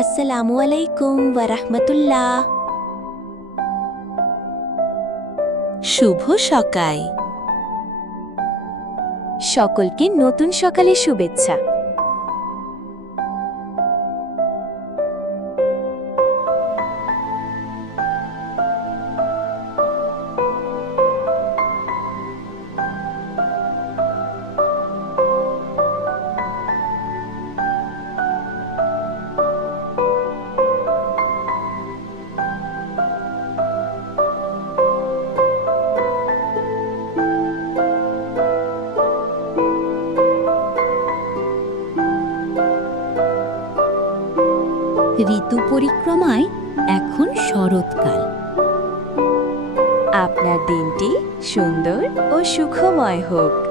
আসসালামু আলাইকুম ওয়া রাহমাতুল্লাহ। শুভ সকাল। সকলকে নতুন সকালের শুভেচ্ছা। ঋতু পরিক্রমায় এখন শরৎকাল। আপনার দিনটি সুন্দর ও সুখময় হোক।